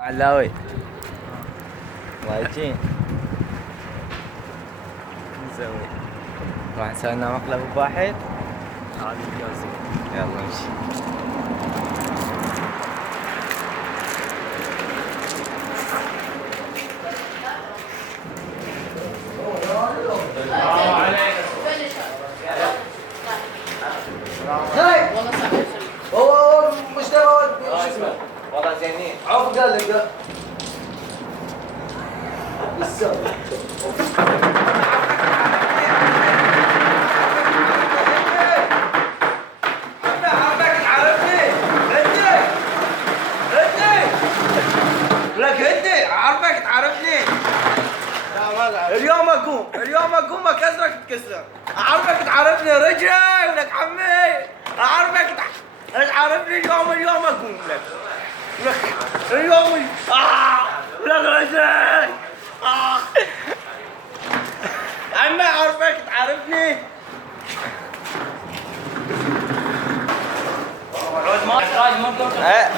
علاوي واجين نسوي راح نسوي لنا مقلب واحد. هذه الجوزة. يلا نمشي. والله صح. هو مشترى شو اسمه؟ والله زينين. عوف قال لك لسه عارفك تعرفني. اليوم اقوم اكسرك تكسر. اعرفك تعرفني رجع ولك عمي. اعرفك تعرفني اليوم اقوم لك اليوم لك رجع. عمي اعرفك تعرفني. ما